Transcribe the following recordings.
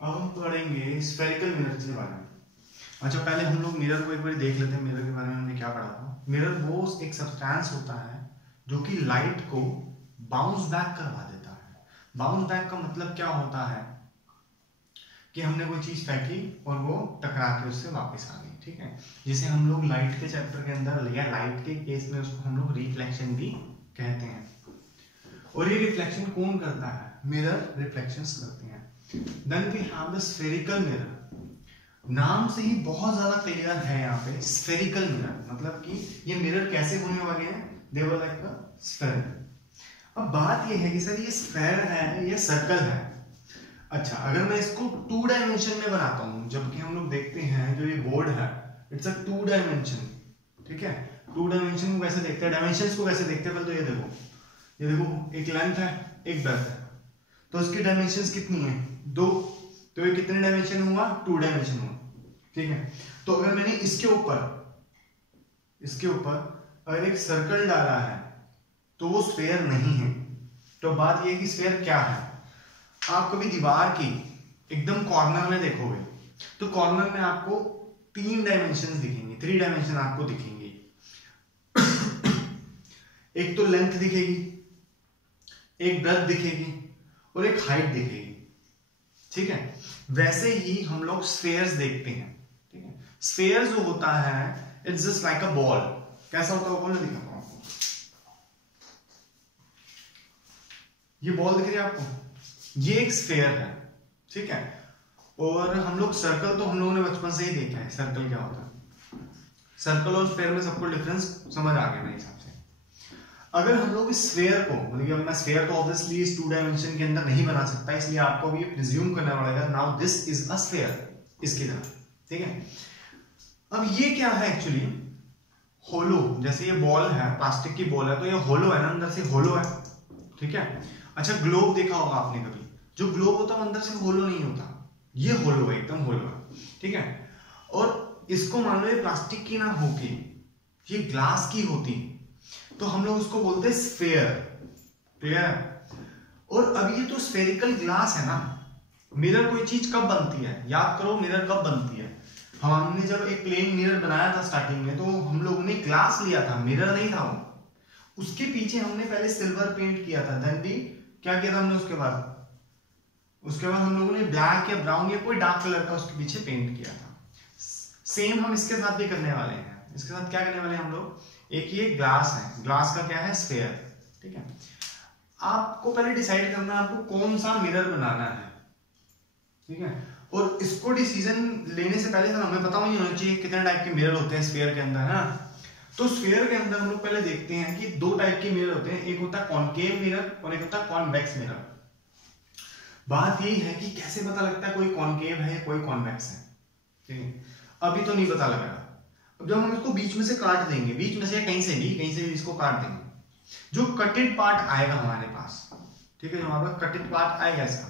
अब हम पढ़ेंगे स्फेरिकल मिरर के बारे में। अच्छा, पहले हम लोग मिरर को एक बार देख लेते हैं। मिरर के बारे में हमने क्या पढ़ा था। मिरर वो एक सब्सटेंस होता है जो कि लाइट को बाउंस बैक करवा देता है। बाउंस बैक का मतलब क्या होता है कि हमने कोई चीज फेंकी और वो टकरा के उससे वापस आ गई, ठीक है। जिसे हम लोग लाइट के चैप्टर के अंदर या लाइट के केस में उसको हम लोग रिफ्लेक्शन भी कहते हैं। और ये रिफ्लेक्शन कौन करता है? मिरर रिफ्लेक्शंस करते हैं। Then we have the spherical mirror. नाम से ही बहुत ज्यादा क्लियर है यहाँ पे स्फेरिकल मिरर, मतलब कि ये मिरर कैसे होने वाले हैं? दे वर लाइक अ स्फेयर। अब बात ये है कि सर ये स्फेयर है या सर्कल है। अच्छा, अगर मैं इसको 2 डायमेंशन में बनाता हूँ, जबकि हम लोग देखते हैं जो ये बोर्ड है इट्स अ 2 डायमेंशन, ठीक है। 2 डायमेंशन को कैसे देखते हैं, डायमेंशंस को कैसे देखते हैं? पहले तो ये देखो एक लेंथ है एक ब्रेड्थ है, तो इसकी डायमेंशंस कितनी है? 2। तो ये कितने डायमेंशन हुआ? 2 डायमेंशन हुआ, ठीक है। तो अगर मैंने इसके ऊपर अगर एक सर्कल डाला है तो वो स्फेयर नहीं है। तो बात ये है कि स्फेयर क्या है। आप कभी दीवार की एकदम कॉर्नर में देखोगे तो कॉर्नर में आपको 3 डायमेंशन दिखेंगे, 3 डायमेंशन आपको दिखेंगे। एक तो लेंथ दिखेगी, एक ब्रेड्थ दिखेगी और एक हाइट दिखेगी, ठीक है। वैसे ही हम लोग स्फेयर्स देखते हैं, ठीक है। स्फेयर जो होता है it's just like a ball. कैसा होता है? बॉल में दिखाता हूं आपको। ये बॉल दिख रही है आपको? ये एक स्फेयर है, ठीक है। और हम लोग सर्कल तो हम लोगों ने बचपन से ही देखा है सर्कल क्या होता है। सर्कल और स्फेयर में सबको डिफरेंस समझ आ गया मेरे हिसाब से। अगर हम लोग इस स्फेयर को, मतलब मैं स्फेयर तो ऑब्वियसली इस 2 डायमेंशन के अंदर नहीं बना सकता, इसलिए आपको भी प्रिज्यूम करना पड़ेगा now this is a sphere, इसकी तरह, ठीक है। अब ये क्या है एक्चुअली? होलो। जैसे ये बॉल है, प्लास्टिक की बॉल है, तो ये होलो है ना, अंदर से होलो है, ठीक है। अच्छा, ग्लोब देखा होगा आपने कभी? जो ग्लोब होता है अंदर से होलो नहीं होता, ये होलो है, एकदम होलो है, ठीक है। और इसको मान लो ये प्लास्टिक की ना होके ये ग्लास की होती तो हम लोग उसको बोलते हैं स्फेयर, क्लियर। और अब ये तो स्फेरिकल ग्लास है ना। मिरर कोई चीज कब बनती है? याद करो मिरर कब बनती है। हमने जब एक प्लेन मिरर बनाया था स्टार्टिंग में, तो हम लोगों ने ग्लास लिया था, मिरर नहीं था वो। उसके पीछे हमने पहले सिल्वर पेंट किया था, देन भी क्या किया था हमने उसके बाद हम लोगों ने ब्लैक या ब्राउन या कोई डार्क कलर का उसके पीछे पेंट किया था। सेम हम इसके साथ भी करने वाले हैं। इसके साथ क्या करने वाले हैं हम लोग? एक ये ग्लास है, ग्लास का क्या है? स्फेयर, ठीक है। आपको पहले डिसाइड करना है आपको कौन सा मिरर बनाना है, ठीक है। और इसको डिसीजन लेने से पहले हमें पता नहीं होना चाहिए कितने टाइप के मिरर होते हैं स्फेयर के अंदर, है ना। तो स्फेयर के अंदर हम लोग पहले देखते हैं कि 2 टाइप के मिरर होते हैं, एक होता है कॉनकेव मिरर और एक होता है कॉन्वेक्स मिरर। बात यही है कि कैसे पता लगता है कोई कॉनकेव है कोई कॉन्वेक्स है, ठीक है। अभी तो नहीं पता लगेगा। अब जब हम इसको बीच में से काट देंगे, बीच में से कहीं से भी इसको काट देंगे, जो कटेड पार्ट आएगा हमारे पास, ठीक है, जो हमारे पास कटेड पार्ट आएगा इसका,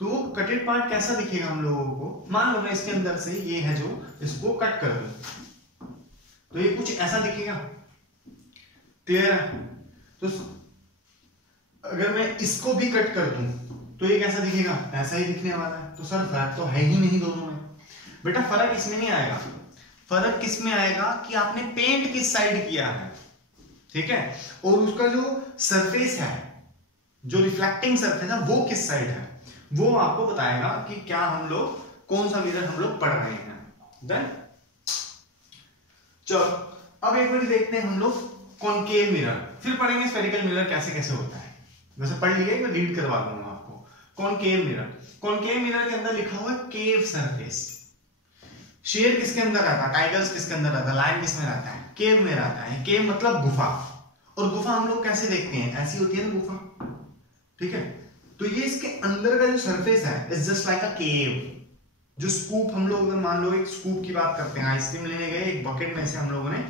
तो कटेड पार्ट कैसा दिखेगा हम लोगों को? मान लो मैं इसके अंदर से ये है जो इसको कट कर दूं तो ये कुछ ऐसा दिखेगा, क्लियर है। तो अगर मैं इसको भी कट कर दूं तो ये कैसा दिखेगा? ऐसा ही दिखने वाला है। तो सर फर्क तो है ही नहीं दोनों में। बेटा फर्क इसमें नहीं आएगा, फर्क किस में आएगा कि आपने पेंट किस साइड किया है, ठीक है। और उसका जो सरफेस है, जो रिफ्लेक्टिंग सरफेस है, वो किस साइड है, वो आपको बताएगा कि क्या हम लोग कौन सा मिरर हम लोग पढ़ रहे हैं। देन चलो अब एक बार देखते हैं हम लोग कॉनकेव मिरर, फिर पढ़ेंगे स्फेरिकल मिरर कैसे कैसे होता है। वैसे पढ़ लिया, मैं रीड करवा दूंगा आपको। कॉनकेव मिरर, कॉनकेव मिरर के अंदर लिखा हुआ है केव सरफेस। शेर किसके अंदर रहता है? टाइगर्स किसके अंदर रहता है? लायन किसमें रहता है? केव में रहता है। केव मतलब गुफा। और गुफा हम लोग कैसे देखते हैं? ऐसी होती है ना गुफा, ठीक है। तो ये इसके अंदर का जो सरफेस है इज जस्ट लाइक अ केव। जो स्कूप हम लोग, अगर मान लो एक स्कूप की बात करते हैं, आइसक्रीम लेने गए, एक बकेट में से हम लोगों ने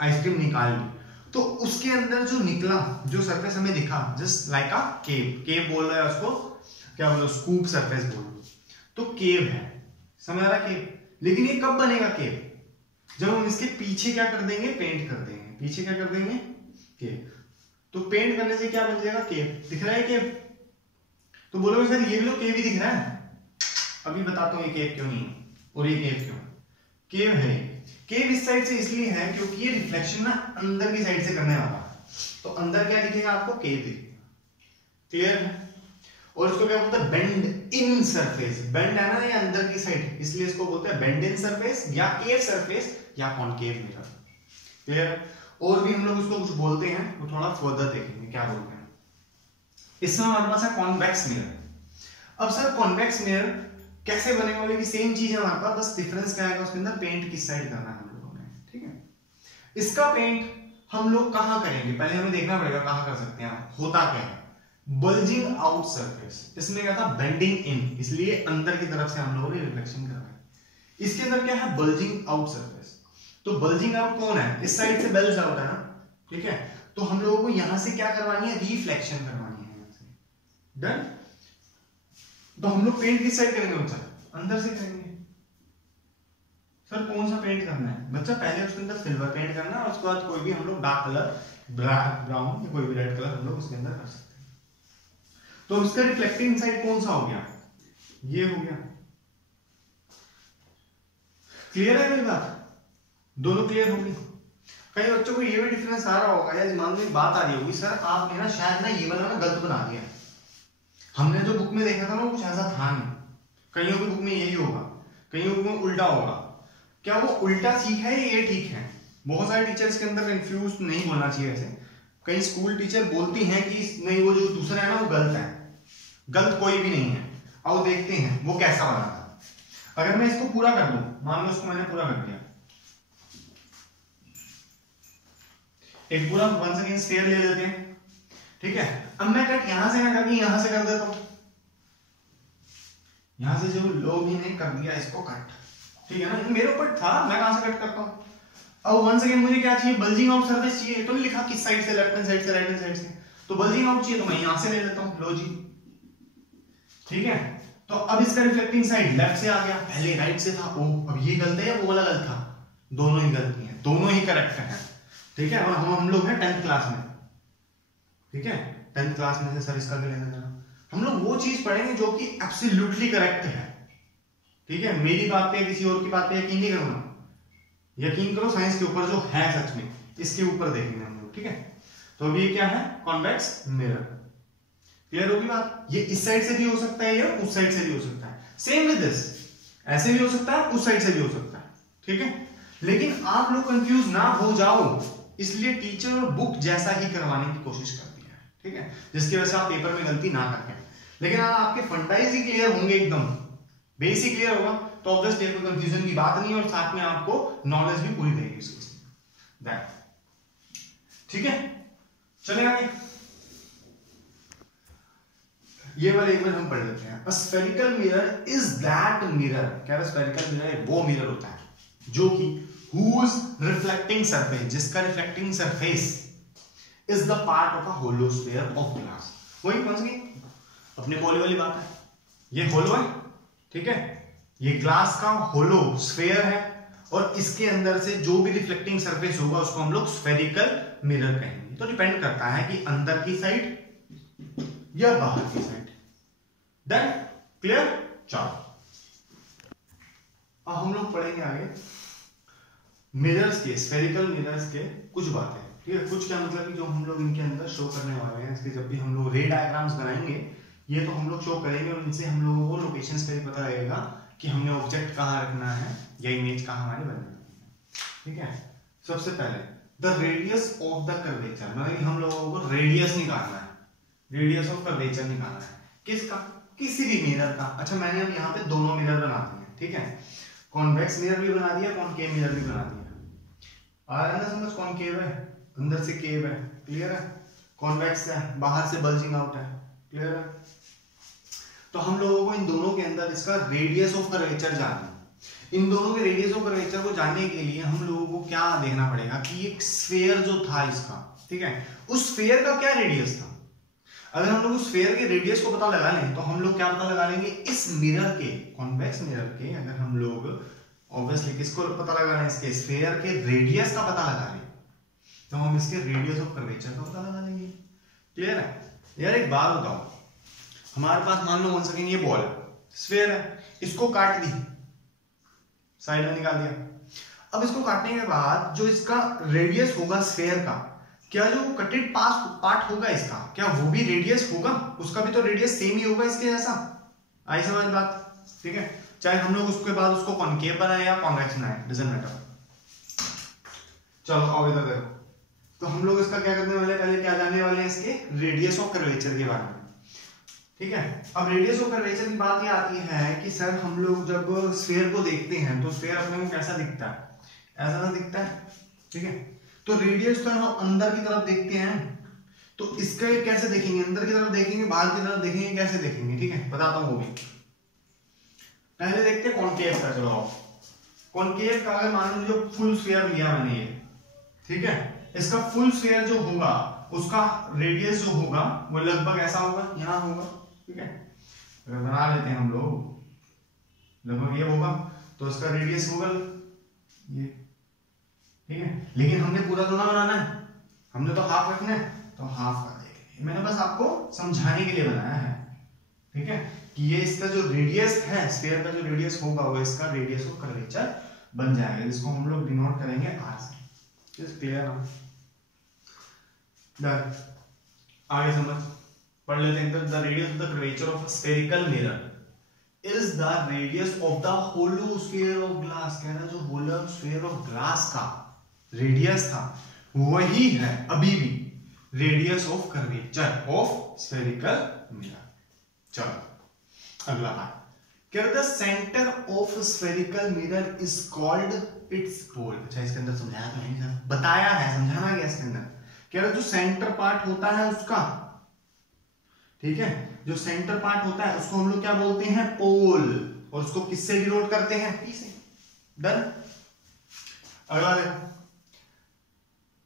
आइसक्रीम निकाल ली, तो उसके अंदर जो निकला, जो सरफेस हमें दिखा, जस्ट लाइक अ केव। केव बोल रहा है उसको, क्या बोलो? स्कूप सरफेस बोल लो, तो केव है, समझ आ रहा? केव। लेकिन ये कब बनेगा केव? जब हम इसके पीछे क्या कर देंगे? पेंट कर देंगे। पीछे क्या कर देंगे? केव। तो पेंट करने से क्या बन जाएगा? केव। दिख रहा है केव? तो बोलोगे सर ये भी तो केव ही दिख रहा है। अभी बताता हूँ ये केव क्यों नहीं है और ये केव क्यों है। केव है, केव इस साइड से इसलिए है क्योंकि ये रिफ्लेक्शन ना अंदर की साइड से करने वाला है, तो अंदर क्या दिखेगा आपको, केव दिखेगा। क्लियर है। और इसको क्या बोलते हैं, बेंड इन सरफेस। बेंड है ना ये अंदर की साइड, इसलिए इसको बोलते हैं बेंड इन सरफेस या केव सरफेस या कॉनकेव मिरर। क्लियर है। और भी हम लोग इसको कुछ बोलते हैं, वो थोड़ा फर्दर देखेंगे क्या बोलते हैं। इसमें हमारे पास है कॉन्वेक्स मिरर। अब सर कॉन्वेक्स मिरर कैसे बनेगा, बोले कि सेम चीज है हमारे पास, बस डिफरेंस क्या आएगा उसके अंदर, पेंट किस साइड करना है हम लोगों ने। ठीक है। इसका पेंट हम लोग कहां करेंगे, पहले हमें देखना पड़ेगा कहां कर सकते हैं। होता क्या है, बल्जिंग आउट सरफेस। इसमें क्या था, बेंडिंग इन, इसलिए अंदर की तरफ से हम लोगों ने रिफ्लेक्शन कर रहा है। इसके अंदर क्या है, बल्जिंग आउट सरफेस। तो बल्जिंग आउट कौन है, इस साइड से बल्ज आउट है ना। ठीक है। तो हम लोगों को यहां से क्या करवानी है, रिफ्लेक्शन करवानी है यहां से। डन। तो हम लोग पेंट किस साइड करेंगे बच्चा, अंदर से करेंगे। सर कौन सा पेंट करना है बच्चा, पहले उसके अंदर सिल्वर पेंट करना है, उसके बाद कोई भी हम लोग डार्क कलर, ब्लैक, ब्राउन या कोई भी रेड कलर हम लोग उसके अंदर कर सकते हैं। तो इसका रिफ्लेक्टिंग साइड कौन सा हो गया, ये हो गया। क्लियर है मेरी बात, दोनों क्लियर होगी। कई बच्चों को ये भी डिफरेंस आ रहा होगा या दिमाग में बात आ रही होगी, सर आपने ना शायद ना ये वाला ना गलत बना दिया, हमने जो बुक में देखा था ना वो कुछ ऐसा था नहीं। कईयों की बुक में यही होगा, कईयों की बुक में उल्टा होगा। क्या वो उल्टा ठीक है, ये ठीक है। बहुत सारे टीचर्स के अंदर कंफ्यूज नहीं होना चाहिए ऐसे। कई स्कूल टीचर बोलती हैं कि नहीं वो जो दूसरा है ना वो गलत है। गलत कोई भी नहीं है। आओ देखते हैं वो कैसा बना था। अगर मैं इसको पूरा कर दूं, मान लो इसको मैंने पूरा कर दिया, एक पूरा वन सेकेंड स्फीयर ले लेते हैं। ठीक है। अब मैं कट यहां से ना करके यहां से कर देता हूं, यहां से जो लोग ही नहीं कर दिया इसको कट। ठीक है ना, मेरे ऊपर था, मैं कहां से कट करता हूं। अब वन सेकेंड मुझे क्या चाहिए, बल्जिंग आउट सरफेस चाहिए। तो नहीं लिखा किस साइड से, लेफ्ट हैंड साइड से, राइट हैंड साइड से। तो बल्जिंग आउट चाहिए तो मैं यहां से ले लेता हूं, लो जी। ठीक है। तो अब इसका रिफ्लेक्टिंग साइड लेफ्ट से आ गया, पहले राइट से था। ओ अब ये गलत है या वो वाला गलत था, दोनों ही गलती है, दोनों ही करेक्ट है। ठीक है। और हम लोग हैं 10th क्लास में। ठीक है। 10th क्लास में से सर इसका भी लेना देना, हम लोग वो चीज पढ़ेंगे जो कि एब्सोल्युटली करेक्ट है। ठीक है। मेरी बात पे किसी और की बात पे यकीन नहीं करना, यकीन करो साइंस के ऊपर जो है सच में, इसके ऊपर देखेंगे हम लोग। ठीक है। तो अभी ये क्या है, कॉन्वेक्स मिरर। क्लियर होगी बात। ये इस साइड से भी हो सकता है, या उस साइड से भी हो सकता है। सेम विद दिस, ऐसे भी हो सकता है, उस साइड से भी हो सकता है। ठीक है। लेकिन आप लोग कंफ्यूज ना हो जाओ, इसलिए टीचर और बुक जैसा ही करवाने की कोशिश करती है। ठीक है। जिसकी वजह से आप पेपर में गलती ना करके, लेकिन अगर आपके फंडामेंटल ही क्लियर होंगे, एकदम बेसिक क्लियर होगा, तो ऑब्वियसली कोई कंफ्यूजन की बात नहीं, और साथ में आपको नॉलेज भी पूरी रहेगी उसकी। ठीक है। चले आगे, ये वाले एक बार हम पढ़ लेते हैं। A spherical mirror is that mirror, क्या है स्फेरिकल मिरर, वो मिरर होता है जो कि whose reflecting surface, जिसका reflecting surface is the part of a hollow sphere of glass। वही कौन सी अपने होलो वाली बात है, ये होलो है। ठीक है। ये ग्लास का होलो स्फेयर है, और इसके अंदर से जो भी रिफ्लेक्टिंग सरफेस होगा उसको हम लोग स्फेरिकल मिरर कहेंगे। तो डिपेंड करता है कि अंदर की साइड या बाहर की साइड। Done, clear. चलो अब हम लोग पढ़ेंगे आगे मिरर्स के, स्फेरिकल मिरर्स के कुछ बातें। ठीक है। कुछ क्या मतलब कि जो हम लोग इनके अंदर शो करने वाले हैं, इसके जब भी हम लोग रे डायग्राम्स बनाएंगे, ये तो हम लोग शो करेंगे, और इनसे हम लोगों को लोकेशंस पे भी पता लगेगा कि हमने ऑब्जेक्ट कहाँ रखना है या इमेज कहाँ हमारी बननी है। ठीक है। सबसे पहले the radius of the curvature, मतलब हम लोगों को रेडियस निकालना है, रेडियस ऑफ कर्वेचर निकालना है। किसका, किसी भी मिरर का। अच्छा मैंने अब यहाँ पे दोनों मिरर बना दिए। ठीक है। कॉन्वेक्स मिरर भी बना दिया, कॉनकेव मिरर भी बना दिया। आ रहा है ना समझ, कॉनकेव है अंदर से केव है, क्लियर है। कॉन्वेक्स है, बाहर से बल्जिंग आउट है, क्लियर है। तो हम लोगों को इन दोनों के अंदर इसका रेडियस ऑफ कर्वेचर जानना है। इन दोनों के रेडियस ऑफ कर्वेचर को जानने के लिए हम लोगों को क्या देखना पड़ेगा कि एक स्फीयर जो था इसका, ठीक है, उस स्फीयर का क्या रेडियस था। अगर हम लोग उस स्फीयर के रेडियस को पता लगा लें तो हम लोग क्या पता लगा लेंगे, इस मिरर के, कॉन्वेक्स मिरर के, अगर हम लोग ऑब्वियसली किसको पता लगा लें, इसके स्फीयर के रेडियस का पता लगा लें, तो हम इसके रेडियस ऑफ कर्वेचर का पता लगा लेंगे। क्लियर है यार। एक बात बताओ, हमारे पास मान लो 1 सेकंड ये बॉल है, स्फीयर है, इसको काट दी, साइड में निकाल दिया। अब इसको काटने के बाद जो इसका रेडियस होगा स्फीयर का, क्या जो कटेड पार्ट होगा इसका, क्या वो भी रेडियस होगा? उसका भी तो रेडियस सेम ही होगा इसके जैसा। आई समझ बात? ठीक है, चाहे हम लोग उसके बाद उसको कॉनकेव बनाए या कॉन्वेक्स बनाए, डजंट मैटर। चलो आओ इधर देखो, तो हम लोग इसका क्या करने वाले, पहले क्या जानने वाले हैं, इसके रेडियस ऑफ कर्वेचर के बारे में। ठीक है, अब रेडियस ऑफ कर्वेचर की बात ये आती है कि सर हम लोग जब स्फीयर को देखते हैं तो स्फीयर अपने को कैसा दिखता है, ऐसा ना दिखता है। ठीक है, तो रेडियस तो हम अंदर की तरफ देखते हैं, तो इसका कैसे देखेंगे, अंदर की तरफ देखेंगे, बाहर की तरफ देखेंगे, कैसे देखेंगे? ठीक है, बताता हूँ वो भी। पहले देखते हैं कॉनकेव का। चलो कॉनकेव का अगर मान लो जो फुल स्फीयर लिया मैंने ये, ठीक है, इसका फुल स्फीयर जो होगा उसका रेडियस जो होगा वो लगभग ऐसा होगा, यहां होगा। ठीक है, अगर बना लेते हैं हम लोग, लगभग ये होगा, तो इसका रेडियस होगा ये। ठीक है, लेकिन हमने पूरा तो ना बनाना है, हमने तो हाफ रखना है, तो हाफ कर देंगे। मैंने बस आपको समझाने के लिए बनाया है। ठीक है, कि ये इसका जो रेडियस है स्फीयर का, जो रेडियस होगा वो इसका रेडियस ऑफ कर्वेचर बन जाएगा, जिसको हम लोग डिनोट करेंगे आर से। इज क्लियर ना? डन। आगे समझ पढ़ लेते हैं। The radius of the curvature of a spherical mirror is the radius of the hollow sphere of glass. कह रहा जो होलो स्फीयर ऑफ ग्लास का रेडियस था वही है अभी भी radius of curvature of spherical mirror. चलो अगला पार्ट, क्या the centre of spherical mirror is called its pole. अच्छा, इसके अंदर समझाया तो नहीं था, बताया है, समझाना गया इसके अंदर। क्या जो सेंटर पार्ट होता है उसका, ठीक है, जो सेंटर पार्ट होता है उसको हम लोग क्या बोलते हैं, पोल, और उसको किससे डिनोट करते हैं, पी से। डन। अगला देखो,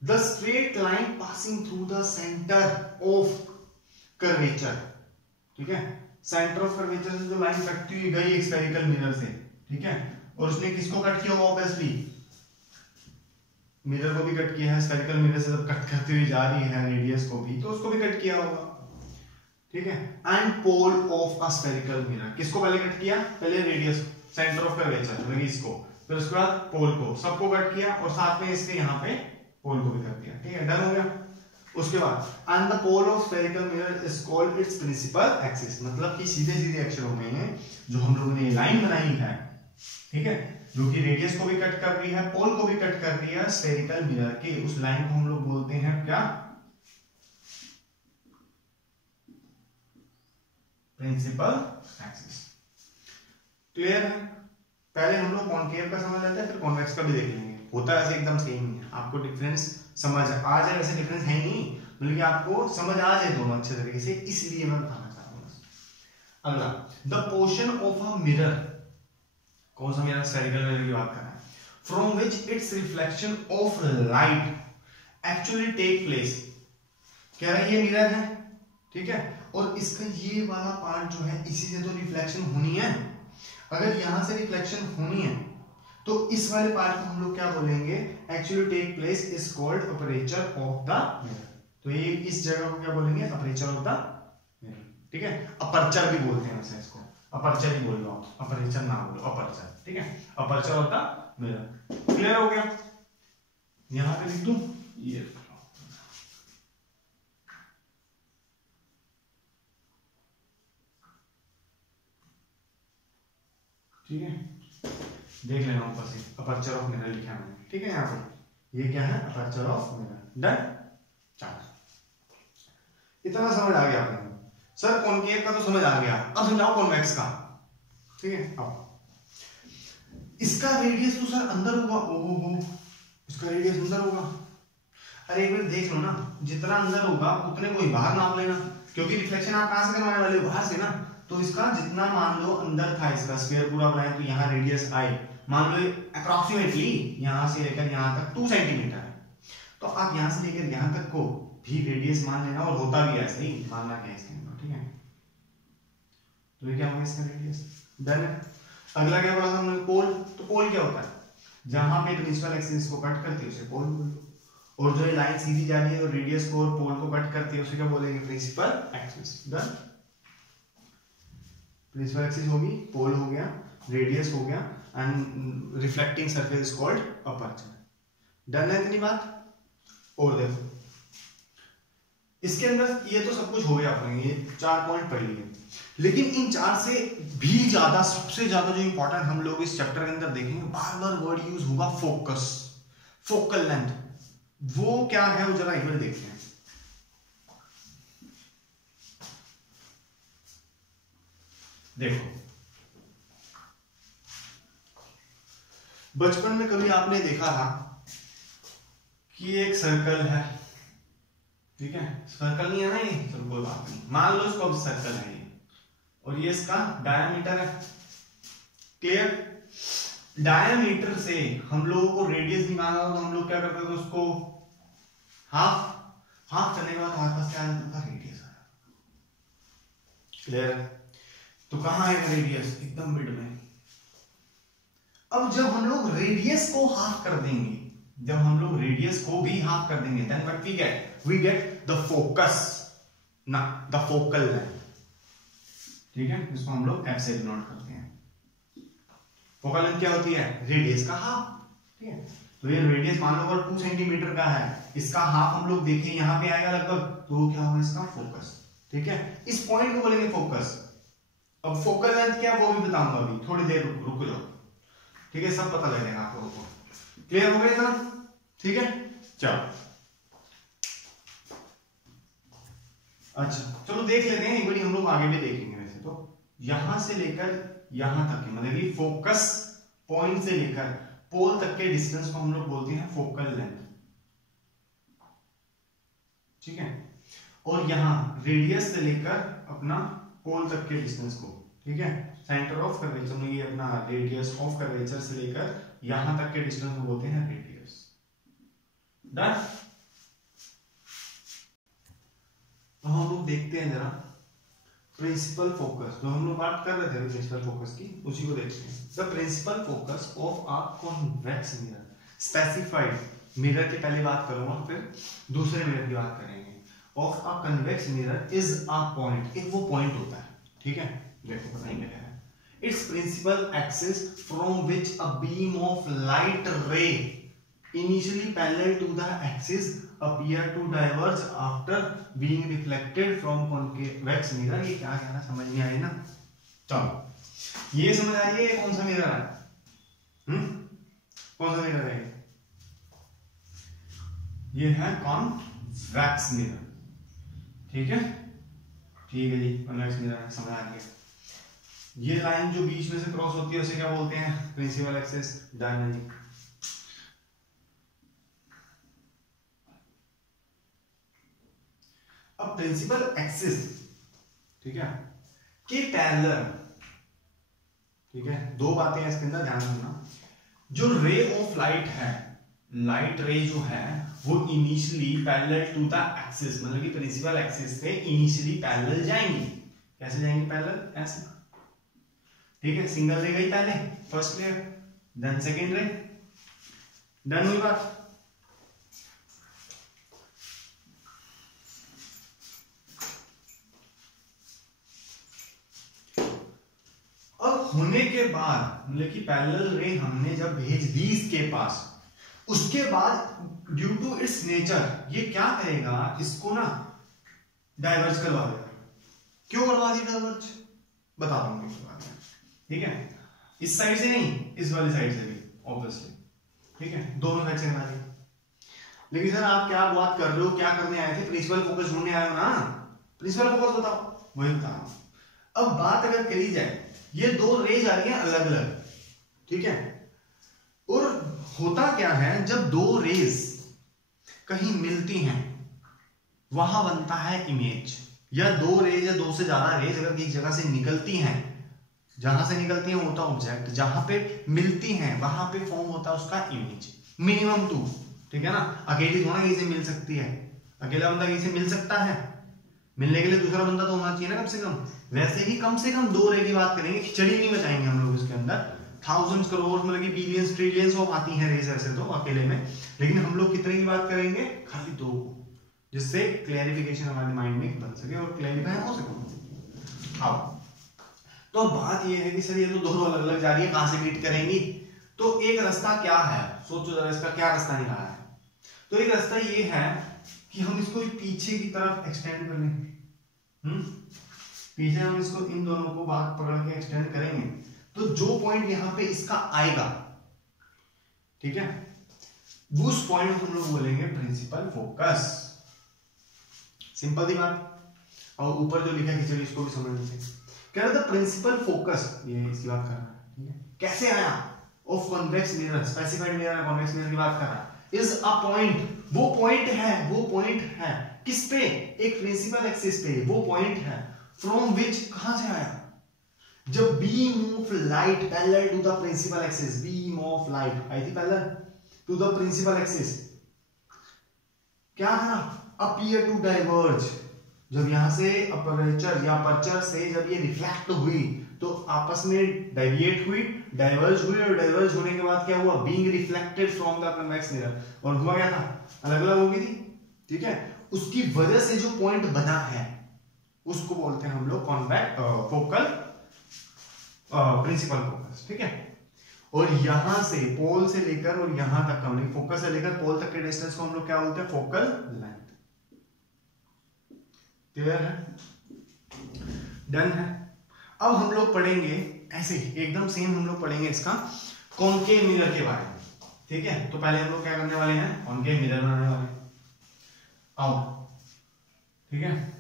the straight line passing through the centre of curvature. ठीक है, सेंटर ऑफ कर्वेचर से जो लाइन कटती हुई गई स्फेरिकल मिरर से, ठीक है, और उसने किसको कट किया होगा, ऑब्वियसली मिरर को भी कट किया है। स्फेरिकल मिरर से जब कट करती हुई जा रही है रेडियस को भी, तो उसको भी कट किया होगा। ठीक है, and pole of a spherical mirror, किसको पहले कट किया, पहले रेडियस सेंटर ऑफ कर्वेचर मतलब इसको, फिर उसके बाद पोल को, सबको कट किया, और साथ में इसके यहाँ पे पोल को भी कर दिया। ठीक है, डन हो गया। उसके बाद and the pole of spherical mirror is called its principal axis, मतलब कि सीधे सीधे अक्षरों में जो हम लोगों ने लाइन बनाई है, ठीक है, जो कि रेडियस को भी कट कर रही है, पोल को भी कट कर रही है स्फेरिकल मिरर की, उस लाइन को हम लोग बोलते हैं क्या, प्रिंसिपल एक्सिस। क्लियर है? पहले हम लोग कॉनकेव का समझ लेते हैं, फिर कॉन्वेक्स का भी देख लेंगे। होता है ऐसे एकदम सेम ही है, आपको डिफरेंस समझ आ जाए, वैसे डिफरेंस है नहीं, बल्कि आपको समझ आ जाए दोनों अच्छे तरीके से, इसलिए मैं बताना चाह रहा हूं। अगला, the portion of a mirror, कौन सा मिरर, स्फेरिकल मिरर की बात कर रहा है, from which its reflection of light actually take place. कह रहा है ये मिरर है, ठीक है, और इसका ये वाला पार्ट जो है इसी से तो रिफ्लेक्शन होनी है। अगर यहां से रिफ्लेक्शन होनी है तो इस वाले पार्ट को हम लोग क्या बोलेंगे, actually take place is called aperture of the mirror. तो ये इस जगह को क्या बोलेंगे, अपर्चर ऑफ द मिरर। ठीक है, अपर्चर भी बोलते हैं वैसे इसको, अपर्चर ही बोल रहा हूं, अपर्चर ना बोलो, अपर्चर। ठीक है, aperture of the mirror. Clear हो गया? यहां पे लिख दूं ये, ठीक है, देख लेना ऊपर से, अपर्चर ऑफ मिरर लिखा है मैंने। ठीक है, यहाँ पे ये क्या है, अपर्चर ऑफ मिरर। डन। चलो इतना समझ आ गया आपने। सर कॉनकेव का तो समझ आ गया, अब समझाओ कॉन्वेक्स का। ठीक है, अब इसका रेडियस तो सर अंदर होगा, ओहो इसका रेडियस अंदर होगा। अरे एक बार देख लो ना, जितना अंदर होगा उतने को ही बाहर नाप लेना, क्योंकि रिफ्लेक्शन आप कहां से करवाने वाले हो, बाहर से ना। तो इसका जितना मान लो अंदर था, इसका स्फीयर पूरा बनाए तो यहाँ रेडियस आई, मान लो अप्रोक्सीमेटली यहाँ से लेकर यहाँ तक 2 सेंटीमीटर है, तो आप यहाँ से लेकर यहाँ तक को भी रेडियस मान लेना, और होता भी ऐसे ही मानना क्या इसके अंदर। ठीक है, तो ये क्या होगा इसका रेडियस। डन। अगला क्या बोला था हमने, पोल। तो पोल क्या होता है, जहां पे प्रिंसिपल एक्सिस को कट करती है उसे पोल बोलो, और जो ये लाइन सीधी जा रही है और रेडियस को और पोल को कट करती है उसे क्या बोलेंगे, principal axis. Done. Principal axis होगी, पोल हो गया, रेडियस हो गया, and reflecting surface is called aperture. Done है इतनी बात? और देखो इसके अंदर ये तो सब कुछ हो गया अपने, ये 4 पॉइंट पढ़ लिए, लेकिन इन 4 से भी ज्यादा, सबसे ज्यादा जो इंपॉर्टेंट हम लोग इस चैप्टर के अंदर देखेंगे, बार बार वर्ड यूज होगा फोकस, फोकल लेंथ। वो क्या है वो जरा एक बार देखते हैं। देखो बचपन में कभी आपने देखा था कि एक सर्कल है, ठीक है, सर्कल नहीं है ना, ये चलो कोई बात नहीं, मान लो इसको अब सर्कल है ये, और ये इसका डायमीटर है, क्लियर? डायमीटर से हम लोगों को रेडियस निकालना हो तो हम लोग क्या करते थे, उसको हाफ करने के बाद हमारे पास क्या आता था, रेडियस आया, क्लियर? तो कहां आएगा रेडियस? एकदम मिड में। अब जब हम लोग रेडियस को हाफ कर देंगे, जब हम लोग रेडियस को भी हाफ कर देंगे, then what we get the focus, ना द फोकल लेंथ, ठीक है, इसको हम लोग एफ से डिनोट करते हैं। फोकल लेंथ क्या होती है? रेडियस का हाफ, ठीक है। तो ये रेडियस मान लो अगर 2 सेंटीमीटर का है, इसका हाफ हम लोग देखें यहां पे आएगा लगभग, तो क्या होगा इसका फोकस, ठीक है। इस पॉइंट को बोलेंगे फोकस। अब फोकल लेंथ क्या वो भी बताऊंगा अभी, थोड़ी देर रुक जाओ, ठीक है, सब पता लगेगा आप लोगों को। क्लियर हो गया इतना? ठीक है, चलो अच्छा चलो देख लेते हैं एक बार, हम लोग आगे भी देखेंगे। वैसे तो यहां से लेकर यहां तक के मतलब कि फोकस पॉइंट से लेकर पोल तक के डिस्टेंस को हम लोग बोलते हैं फोकल लेंथ, ठीक है। और यहां रेडियस से लेकर अपना पोल तक के डिस्टेंस को, ठीक है, सेंटर ऑफ कर्वेचर में ये अपना रेडियस ऑफ कर्वेचर से लेकर यहां तक के डिस्टेंस को बोलते हैं रेडियस। डन? तो हम लोग देखते हैं जरा प्रिंसिपल फोकस, जो हम लोग बात कर रहे थे प्रिंसिपल फोकस की, उसी को देखते हैं। The principal focus of a convex mirror, specified mirror के पहले बात करूंगा, फिर दूसरे मिरर की बात करेंगे। Of a convex mirror is a point, एक वो पॉइंट होता है, ठीक है, देखो बताएंगे क्या है। Its principal axis from which a beam of light ray initially parallel to the axis appear to diverge after being reflected from convex mirror। ये क्या कहना समझ में आई ना? चलो ये समझ आइए कौन सा मिरर है, कौन सा मिरर है? ये है कॉन्वेक्स मिरर, ठीक है, ठीक है जी, कॉन्वेक्स मिरर समझ आ गया। ये लाइन जो बीच में से क्रॉस होती है उसे क्या बोलते हैं? Principal axis. डायनेमिक। अब प्रिंसिपल एक्सिस, ठीक है, के पैरेलल, ठीक है, दो बातें हैं इसके अंदर ध्यान रखना। जो रे ऑफ लाइट है, लाइट रे जो है वो initially parallel to the axis, मतलब कि प्रिंसिपल एक्सिस से इनिशियली पैरेलल जाएंगी। कैसे जाएंगी पैरेलल? ऐसे, ठीक है, सिंगल रे गई पहले फर्स्ट लेयर, देन सेकेंड रे, डन हुई बात। होने के बाद मतलब कि पैरेलल रे हमने जब भेज दी इसके पास, उसके बाद ड्यू टू इट्स नेचर ये क्या करेगा, इसको ना डाइवर्ज करवा देगा। क्यों करवा दी डाइवर्ज? बता दूंगा, ठीक है, इस साइड से नहीं, इस वाली साइड से भी ऑब्वियसली, ठीक है, दोनों साइड से करा दी। लेकिन सर आप क्या बात कर रहे हो, क्या करने आए थे? प्रिंसिपल फोकस ढूंढने आए हो ना, प्रिंसिपल फोकस बताओ, वही बता रहा हूं। अब बात अगर करी जाए, ये दो रेज आ रही हैं अलग अलग, ठीक है, और होता क्या है जब दो रेज कहीं मिलती हैं वहां बनता है इमेज, या दो रेज या दो से ज्यादा रेज अगर एक जगह से निकलती हैं, जहां से निकलती हैं होता ऑब्जेक्ट, जहां पे मिलती हैं वहां पे फॉर्म होता है उसका इमेज। मिनिमम 2, ठीक है ना, अकेली थोड़ा कहीं से मिल सकती है, अकेला बंदा कहीं से मिल सकता है, मिलने के लिए दूसरा बंदा तो होना चाहिए ना कम से कम। वैसे ही कम से कम दो रे की बात करेंगे, खिचड़ी नहीं बचाएंगे हम लोग इसके अंदर, थाउजेंड्स करोड़ मतलब कि बिलियंस ट्रिलियंस ऑफ आती हैं रेज ऐसे तो अकेले में, लेकिन हम लोग कितने की बात करेंगे? खाली 2 को, जिससे क्लैरिफिकेशन हमारे माइंड में बन सके और क्लैरिफाई हो सके। अब तो तो अब बात ये है कि सर ये तो दोनों अलग अलग जा रही है, कहां से मीट करेंगी? तो एक रास्ता क्या है, सोचो जरा इसका क्या रास्ता निकाला है। तो एक रास्ता ये है कि हम इसको पीछे की तरफ एक्सटेंड कर लेंगे। पीछे हम इसको इन दोनों को बात पकड़ के एक्सटेंड करेंगे, तो जो पॉइंट यहां पे इसका आएगा, ठीक है, उस पॉइंट हम लोग बोलेंगे प्रिंसिपल फोकस। सिंपल दी बात। और ऊपर जो लिखा है चलिए इसको भी समझ लीजिए। कह रहा था प्रिंसिपल फोकस, ये इसकी बात कर रहा है, ठीक है, कैसे आया? Of convex mirror, specified mirror, convex mirror की बात कर रहा है। इज अ पॉइंट, वो पॉइंट है किस पे? एक प्रिंसिपल एक्सिस पे वो पॉइंट है। फ्रॉम विच, कहां से आया? जब beam of light parallel to the principal axis, beam of light आई थी parallel to the principal axis, क्या था? Appear to diverge. जब यहां से अपर्चर या अपर्चर से जब ये रिफ्लेक्ट हुई तो आपस में डेविएट हुई, डाइवर्ज हुई, और डाइवर्ज होने के बाद क्या हुआ? Being reflected from the convex mirror. और हुआ क्या था? अलग अलग हो गई थी, ठीक है। उसकी वजह से जो पॉइंट बना है उसको बोलते हैं हम लोग फोकल प्रिंसिपल फोकस, ठीक है। और यहां से पोल से लेकर और यहां तक का, फोकस से लेकर पोल तक के डिस्टेंस को हम लोग क्या बोलते हैं? Focal length. क्लियर है? डन है। अब हम लोग पढ़ेंगे ऐसे ही एकदम सेम, हम लोग पढ़ेंगे इसका कॉनकेव मिरर के बारे में, ठीक है। तो पहले हम लोग क्या करने वाले हैं? कॉनकेव मिरर बनाने वाले हैं। आओ, ठीक है।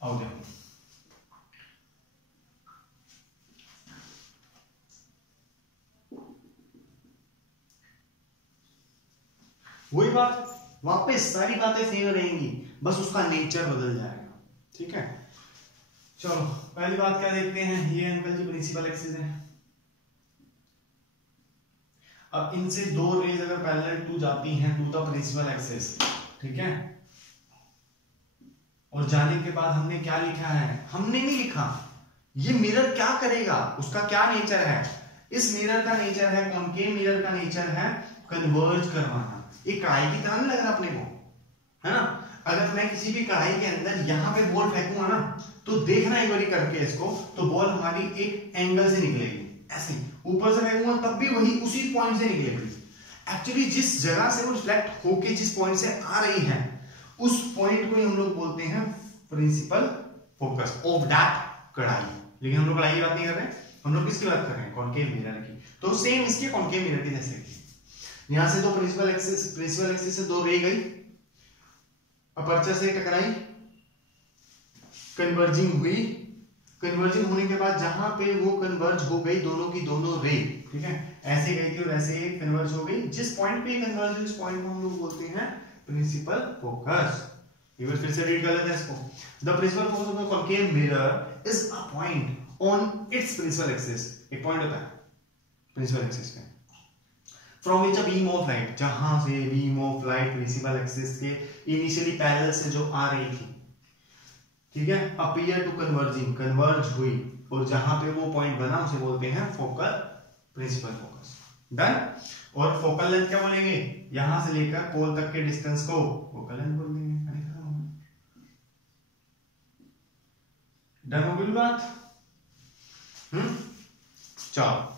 आओ देखो, वही बात, वापस सारी बातें सेम रहेंगी, बस उसका नेचर बदल जाएगा, ठीक है। चलो पहली बात क्या देखते हैं? ये अंकल जी प्रिंसिपल एक्सिस है। अब इनसे दो रेज अगर पैरेलल टू जाती हैं टू द प्रिंसिपल एक्सिस, ठीक है, और जाने के बाद हमने क्या लिखा है? हमने नहीं लिखा, ये मिरर क्या करेगा, उसका क्या नेचर है? इस मिरर का नेचर है, कॉनकेव मिरर का नेचर है कन्वर्ज करवाना। एक कढ़ाई की तरह नहीं लग रहा अपने को, है ना? अगर मैं किसी भी कढ़ाई के अंदर यहां पे बॉल फेंकूंगा ना, तो देखना एक बारी करके इसको, तो बॉल हमारी एक एंगल से निकलेगी, ऐसे ऊपर से फेंकूंगा तब भी वही उसी पॉइंट से निकलेगी। एक्चुअली जिस जगह से वो रिफ्लेक्ट होके जिस पॉइंट से आ रही है उस पॉइंट को ही हम लोग बोलते हैं प्रिंसिपल फोकस ऑफ दैट कढ़ाई। लेकिन हम लोग कढ़ाई की बात नहीं कर रहे हैं, हम लोग किसकी बात कर रहे हैं? कॉनकेव मिरर की। तो सेम इसके कॉनकेव मिरर की जैसे यहां से दो प्रिंसिपल एक्सिस से दो रे गई, अपर्चर से टकराई, कन्वर्जिंग हुई, कन्वर्जिंग होने के बाद जहां पे वो कन्वर्ज हो गई दोनों की दोनों रे, ठीक है, ऐसे गई थी और ऐसे कन्वर्ज हो गई, जिस पॉइंट पे कन्वर्ज हुई उस पॉइंट को हम लोग बोलते हैं प्रिंसिपल फोकस। एक बार फिर से रीड कर लेते हैं इसको। The principal focus of the concave mirror is a point on its principal axis. एक पॉइंट होता है प्रिंसिपल एक्सिस पे, from which a beam of light, जहां से beam of light principal axis के इनिशियली पैरेलल से जो आ रही थी, ठीक है, अपीयर टू कन्वर्जिंग, कन्वर्ज हुई, और जहां पे वो पॉइंट बना उसे बोलते हैं फोकल प्रिंसिपल फोकस। डन। और फोकल लेंथ क्या बोलेंगे? यहां से लेकर पोल तक के डिस्टेंस को फोकल लेंथ बोल देंगे। डन हो गई बात? चलो